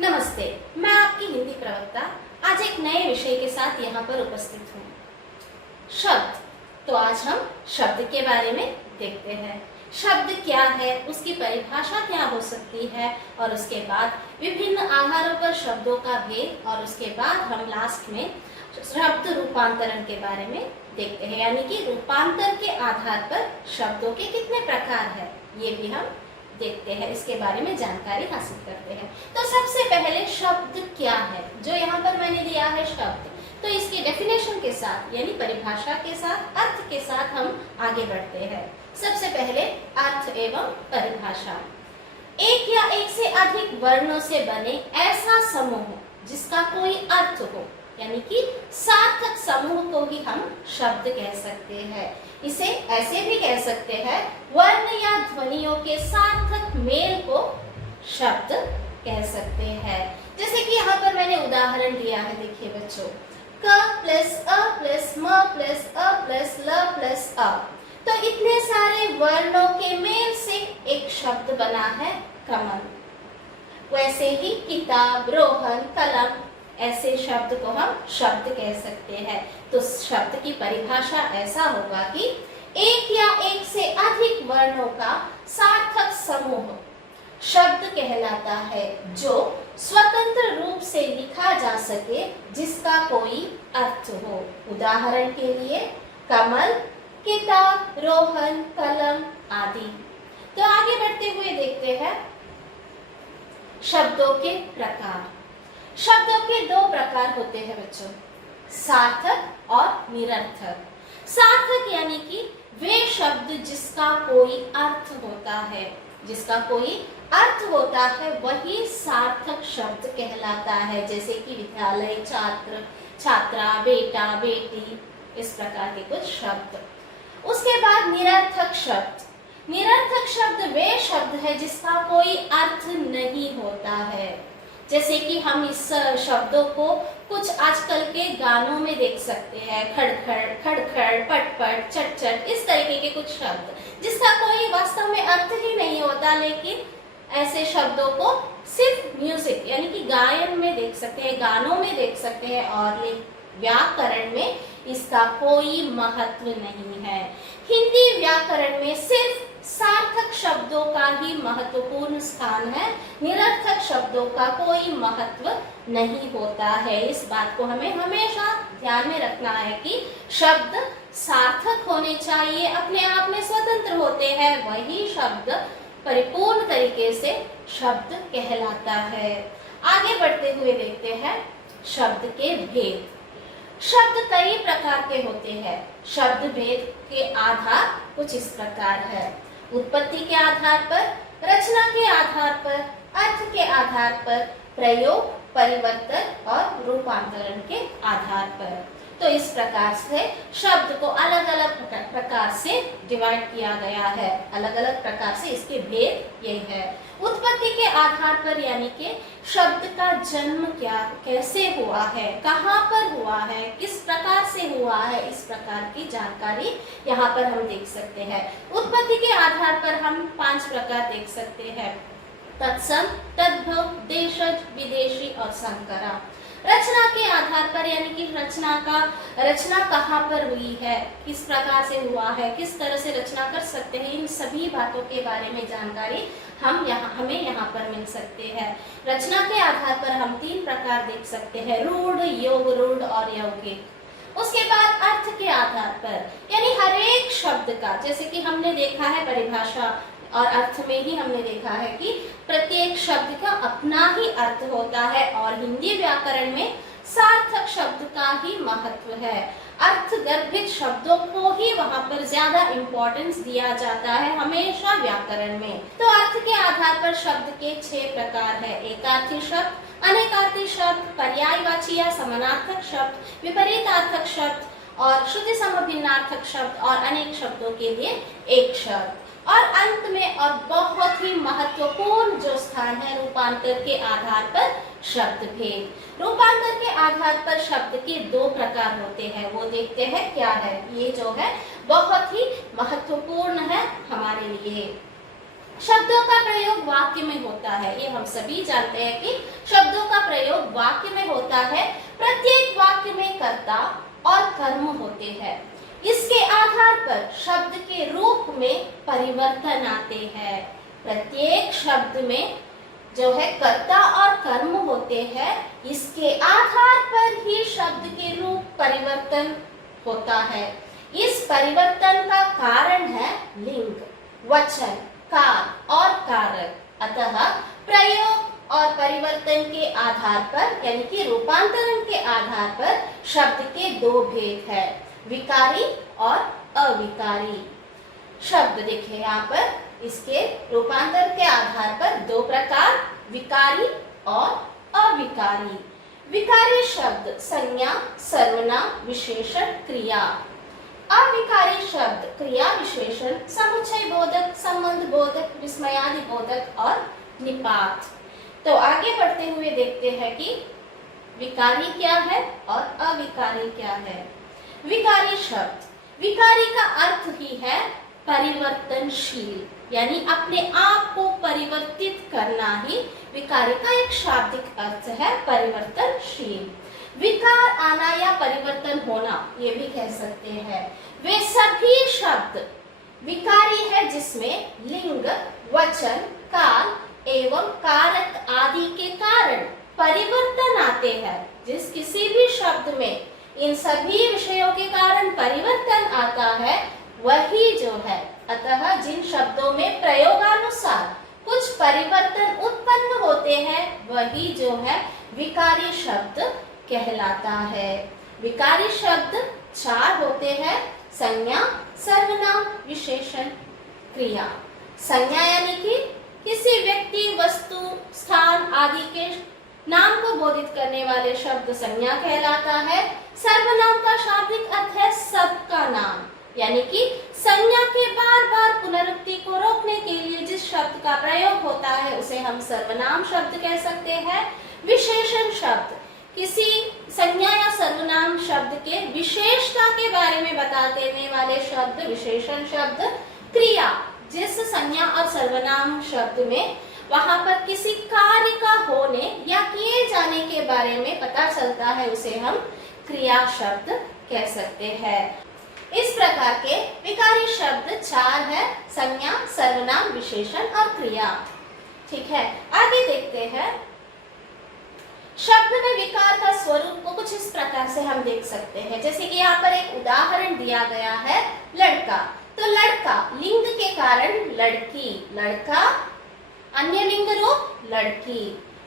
नमस्ते, मैं आपकी हिंदी प्रवक्ता आज एक नए विषय के साथ यहाँ पर उपस्थित हूँ। शब्द। तो आज हम शब्द के बारे में देखते हैं। शब्द क्या है, उसकी परिभाषा क्या हो सकती है, और उसके बाद विभिन्न आधारों पर शब्दों का भेद, और उसके बाद हम लास्ट में शब्द रूपांतरण के बारे में देखते हैं, यानी कि रूपांतर के आधार पर शब्दों के कितने प्रकार है, ये भी हम देखते हैं, इसके बारे में जानकारी हासिल करते हैं। तो सबसे पहले शब्द क्या है, जो यहाँ पर मैंने दिया है शब्द, तो इसकी डेफिनेशन के साथ यानी परिभाषा के साथ, अर्थ के साथ हम आगे बढ़ते हैं। सबसे पहले अर्थ एवं परिभाषा। एक या एक से अधिक वर्णों से बने ऐसा समूह जिसका कोई अर्थ हो, यानी कि सार्थक समूह को ही हम शब्द कह सकते हैं। इसे ऐसे भी कह सकते हैं, वर्ण या ध्वनियों के सार्थक मेल को शब्द कह सकते हैं। जैसे कि यहाँ पर मैंने उदाहरण दिया है, देखिए बच्चों, क प्लस अ प्लस म प्लस अ प्लस ल प्लस अ। तो इतने सारे वर्णों के मेल से एक शब्द बना है कमल। वैसे ही किताब, रोहन, कलम, ऐसे शब्द को हम शब्द कह सकते हैं। तो शब्द की परिभाषा ऐसा होगा कि एक या एक से अधिक वर्णों का सार्थक समूह शब्द कहलाता है, जो स्वतंत्र रूप से लिखा जा सके, जिसका कोई अर्थ हो। उदाहरण के लिए कमल, किताब, रोहन, कलम आदि। तो आगे बढ़ते हुए देखते हैं शब्दों के प्रकार। शब्दों के दो प्रकार होते हैं बच्चों, सार्थक और निरर्थक। सार्थक यानी कि वे शब्द जिसका कोई अर्थ होता है, जिसका कोई अर्थ होता है वही सार्थक शब्द कहलाता है। जैसे कि विद्यालय, छात्र, छात्रा, बेटा, बेटी, इस प्रकार के कुछ शब्द। उसके बाद निरर्थक शब्द। निरर्थक शब्द वे शब्द है जिसका कोई अर्थ नहीं होता है। जैसे कि हम इस शब्दों को कुछ आजकल के गानों में देख सकते हैं, खड़खड़, खड़खड़, पटपट, चटचट, इस तरीके के कुछ शब्द जिसका कोई वास्तव में अर्थ ही नहीं होता, लेकिन ऐसे शब्दों को सिर्फ म्यूजिक यानी कि गायन में देख सकते हैं, गानों में देख सकते हैं, और व्याकरण में इसका कोई महत्व नहीं है। हिंदी व्याकरण में सिर्फ सार्थक शब्दों का ही महत्वपूर्ण स्थान है, निरर्थक शब्दों का कोई महत्व नहीं होता है। इस बात को हमें हमेशा ध्यान में रखना है कि शब्द सार्थक होने चाहिए, अपने आप में स्वतंत्र होते हैं, वही शब्द परिपूर्ण तरीके से शब्द कहलाता है। आगे बढ़ते हुए देखते हैं शब्द के भेद। शब्द कई प्रकार के होते हैं। शब्द भेद के आधार कुछ इस प्रकार है, उत्पत्ति के आधार पर, रचना के आधार पर, अर्थ के आधार पर, प्रयोग, परिवर्तन और रूपांतरण के आधार पर। तो इस प्रकार से शब्द को अलग अलग प्रकार से डिवाइड किया गया है, अलग अलग प्रकार से इसके भेद ये है। उत्पत्ति के आधार पर यानी कि शब्द का जन्म क्या, कैसे हुआ है, कहाँ पर हुआ है, किस प्रकार से हुआ है, इस प्रकार की जानकारी यहाँ पर हम देख सकते हैं। उत्पत्ति के आधार पर हम 5 प्रकार देख सकते हैं, तत्सम, तद्भव, देशज, विदेशी और संकरा। रचना के आधार पर यानी कि रचना कहाँ पर हुई है, किस प्रकार से हुआ है, किस तरह से रचना कर सकते हैं, इन सभी बातों के बारे में जानकारी हमें यहाँ पर मिल सकते हैं। रचना के आधार पर हम 3 प्रकार देख सकते हैं, रूढ़, योग रूढ़ और यौगिक। उसके बाद अर्थ के आधार पर यानी हर एक शब्द का, जैसे कि हमने देखा है परिभाषा और अर्थ में ही हमने देखा है कि प्रत्येक शब्द का अपना ही अर्थ होता है, और हिंदी व्याकरण में सार्थक शब्द का ही महत्व है। अर्थ गर्भित शब्दों को ही वहां पर ज्यादा इंपॉर्टेंस दिया जाता है हमेशा व्याकरण में। तो अर्थ के आधार पर शब्द के 6 प्रकार है, एकार्थी शब्द, अनेकार्थी शब्द, पर्यायवाची या समानार्थक शब्द, विपरीतार्थक शब्द और श्रुति समभिन्नार्थक शब्द, और अनेक शब्दों के लिए एक शब्द। और अंत में और बहुत ही महत्वपूर्ण जो स्थान है रूपांतर के आधार पर शब्द भेद। रूपांतर के आधार पर शब्द के 2 प्रकार होते हैं, वो देखते हैं क्या है। ये जो है बहुत ही महत्वपूर्ण है हमारे लिए। शब्दों का प्रयोग वाक्य में होता है, ये हम सभी जानते हैं कि शब्दों का प्रयोग वाक्य में होता है। प्रत्येक वाक्य में कर्ता और कर्म होते हैं। इसके आधार पर शब्द के रूप में परिवर्तन आते हैं। प्रत्येक शब्द में जो है कर्ता और कर्म होते हैं, इसके आधार पर ही शब्द के रूप परिवर्तन होता है। इस परिवर्तन का कारण है लिंग, वचन, काल और कारक। अतः प्रयोग और परिवर्तन के आधार पर यानी कि रूपांतरण के आधार पर शब्द के दो भेद है, विकारी और अविकारी। शब्द देखिए यहाँ पर, इसके रूपांतर के आधार पर दो प्रकार, विकारी और अविकारी। विकारी शब्द संज्ञा, सर्वनाम, विशेषण, क्रिया। अविकारी शब्द क्रिया, विशेषण, समुच्चय बोधक, संबंध बोधक, विस्मयादि बोधक और निपात। तो आगे बढ़ते हुए देखते हैं कि विकारी क्या है और अविकारी क्या है। विकारी शब्द, विकारी का अर्थ ही है परिवर्तनशील, यानी अपने आप को परिवर्तित करना ही विकारी का एक शाब्दिक अर्थ है, परिवर्तनशील। विकार आना या परिवर्तन होना, ये भी कह सकते हैं। वे सभी शब्द विकारी है जिसमें लिंग, वचन, काल एवं कारक आदि के कारण परिवर्तन आते हैं। जिस किसी भी शब्द में इन सभी विषयों के कारण परिवर्तन आता है, वही जो है। अतः जिन शब्दों में प्रयोगानुसार कुछ परिवर्तन उत्पन्न होते हैं, वही जो है विकारी शब्द कहलाता है। विकारी शब्द चार होते हैं, संज्ञा, सर्वनाम, विशेषण, क्रिया। संज्ञा यानी कि किसी व्यक्ति, वस्तु, स्थान आदि के नाम को बोधित करने वाले शब्द संज्ञा कहलाता है। सर्वनाम का शाब्दिक अर्थ है सबका नाम, यानी कि संज्ञा के बार बार पुनरुक्ति को रोकने के लिए जिस शब्द का प्रयोग होता है उसे हम सर्वनाम शब्द कह सकते हैं। विशेषण शब्द किसी संज्ञा या सर्वनाम शब्द के विशेषता के बारे में बता देने वाले शब्द विशेषण शब्द। क्रिया जिस संज्ञा और सर्वनाम शब्द में वहां पर किसी कार्य का होने या किए जाने के बारे में पता चलता है, उसे हम क्रिया शब्द कह सकते हैं। इस प्रकार के विकारी शब्द चार है, संज्ञा, सर्वनाम, विशेषण और क्रिया। ठीक है, आगे देखते हैं। शब्द में विकार का स्वरूप को कुछ इस प्रकार से हम देख सकते हैं, जैसे कि यहाँ पर एक उदाहरण दिया गया है, लड़का। तो लड़का लिंग के कारण लड़की, लड़का अन्य लिंग रूप लड़की।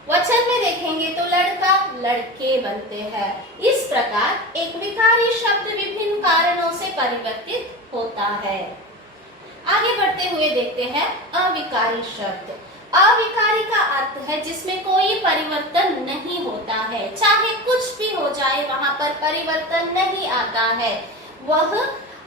वचन में देखेंगे तो लड़का, लड़के बनते हैं। इस प्रकार एक विकारी शब्द विभिन्न कारणों से परिवर्तित होता है। आगे बढ़ते हुए देखते हैं अविकारी शब्द। अविकारी का अर्थ है जिसमें कोई परिवर्तन नहीं होता है, चाहे कुछ भी हो जाए वहां पर परिवर्तन नहीं आता है। वह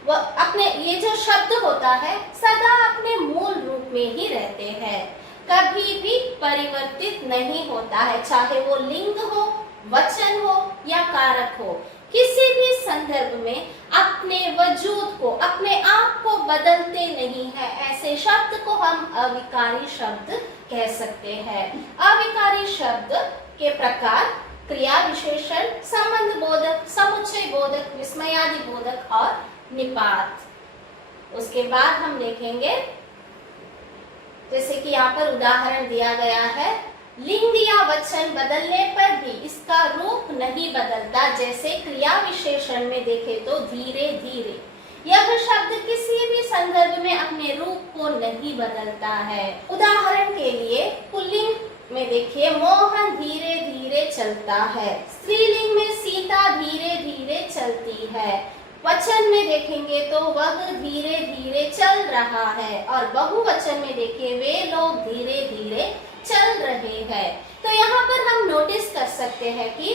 अपने ये जो शब्द होता है सदा अपने मूल रूप में ही रहते हैं, कभी भी परिवर्तित नहीं होता है, चाहे वो लिंग हो, वचन हो या कारक हो। किसी भी संदर्भ में अपने वजूद को, अपने आप को बदलते नहीं है, ऐसे शब्द को हम अविकारी शब्द कह सकते हैं। अविकारी शब्द के प्रकार क्रिया, विशेषण, संबंध बोधक, समुच्चय बोधक, विस्मयादि बोधक और निपात। उसके बाद हम देखेंगे, जैसे कि यहाँ पर उदाहरण दिया गया है, लिंग या वचन बदलने पर भी इसका रूप नहीं बदलता। जैसे क्रिया विशेषण में देखे तो धीरे धीरे, यह शब्द किसी भी संदर्भ में अपने रूप को नहीं बदलता है। उदाहरण के लिए पुल्लिंग में देखिए, मोहन धीरे धीरे चलता है। स्त्रीलिंग में सीता धीरे धीरे चलती है। वचन में देखेंगे तो वह धीरे धीरे चल रहा है। और बहुवचन में देखिए, वे लोग धीरे धीरे चल रहे हैं। तो यहाँ पर हम नोटिस कर सकते हैं कि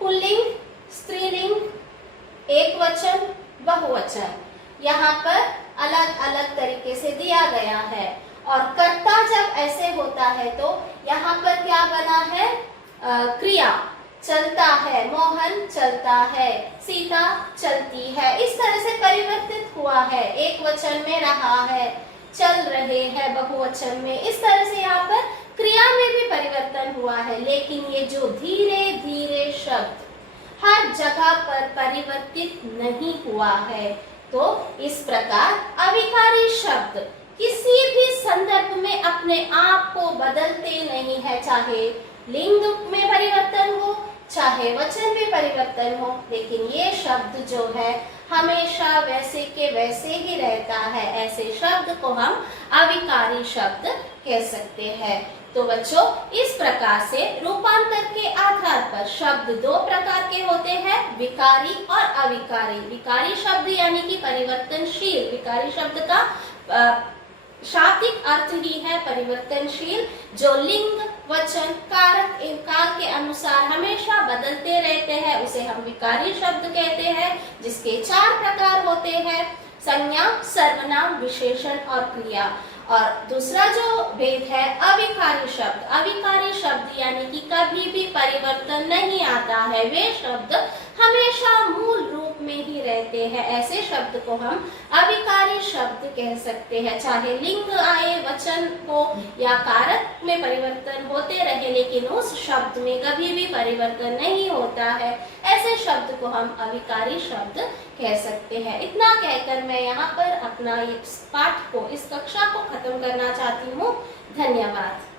पुल्लिंग, स्त्रीलिंग, एक वचन, बहुवचन यहाँ पर अलग अलग तरीके से दिया गया है। और कर्ता जब ऐसे होता है तो यहाँ पर क्या बना है, क्रिया, चलता है, मोहन चलता है, सीता चलती है, इस तरह से परिवर्तित हुआ है। एक वचन में रहा है, चल रहे हैं बहुवचन में। इस तरह से यहाँ पर क्रिया में भी परिवर्तन हुआ है, लेकिन ये जो धीरे धीरे शब्द हर जगह पर परिवर्तित नहीं हुआ है। तो इस प्रकार अविकारी शब्द किसी भी संदर्भ में अपने आप को बदलते नहीं है, चाहे लिंग में परिवर्तन हो, चाहे वचन में परिवर्तन हो, लेकिन ये शब्द जो है हमेशा वैसे के वैसे ही रहता है। ऐसे शब्द को हम अविकारी शब्द कह सकते हैं। तो बच्चों, इस प्रकार से रूपांतर के आधार पर शब्द दो प्रकार के होते हैं, विकारी और अविकारी। विकारी शब्द यानी कि परिवर्तनशील। विकारी शब्द का शाब्दिक अर्थ ही है परिवर्तनशील, जो लिंग, वचन, कारक एवं काल के अनुसार हमेशा बदलते रहते हैं, उसे हम विकारी शब्द कहते हैं, जिसके 4 प्रकार होते हैं, संज्ञा, सर्वनाम, विशेषण और क्रिया। और दूसरा जो भेद है अविकारी शब्द। अविकारी शब्द यानी कि कभी भी परिवर्तन नहीं आता है, वे शब्द हमेशा मूल रूप में ही रहते हैं। ऐसे शब्द को हम अविकारी शब्द कह सकते हैं, चाहे लिंग आए, वचन हो या कारक में परिवर्तन होते रहे, लेकिन उस शब्द में कभी भी परिवर्तन नहीं होता है। ऐसे शब्द को हम अविकारी शब्द कह सकते हैं। इतना कहकर मैं यहाँ पर अपना इस पाठ को, इस कक्षा को खत्म करना चाहती हूँ। धन्यवाद।